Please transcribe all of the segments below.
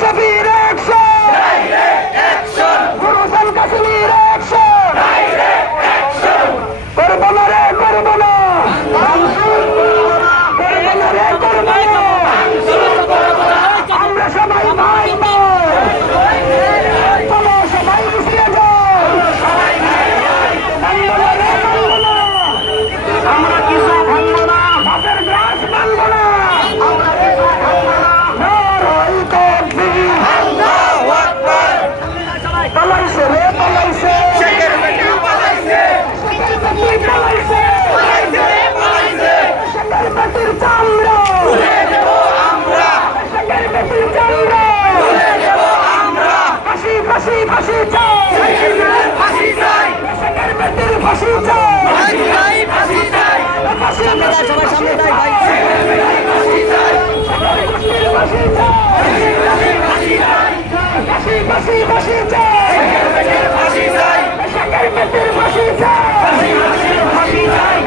শফির action গুরুজন Kashmir action করবো না রে করবো না আমরা সবাই ভাই চলো সবাই মিশিয়ে যাও আমরা কিছু ভাঙবো না বাসের গ্রাস ভাঙবো না আমরা কিছু ভাঙবো না নারাই তাকবীর আল্লাহু আকবার পালাইছে রে পালাইছে শেখের বেটি পালাইছে শেখের বেটি পালাইছে পালাইছে রে পালাইছে শেখের বেটির চামড়া তুলে দেব আমরা শেখের বেটির চামড়া তুলে দেব আমরা ফাঁসি ফাঁসি ফাঁসি চাই ফাঁসি চাই শেখের বেটির ফাঁসি চাই ফাঁসি চাই ফাঁসি চাই ফাঁসি চাই সবাই সামনে যাই ভাই ফাঁসি চাই শেখের বেটির ফাঁসি চাই ফাঁসি চাই ফাঁসি ফাঁসি ফাঁসি চাই শেখের বেটির ফাঁসি চাই শেখের বেটির ফাঁসি চাই ফাঁসি ফাঁসি ফাঁসি চাই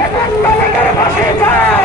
মালিকের ফাঁসি চাই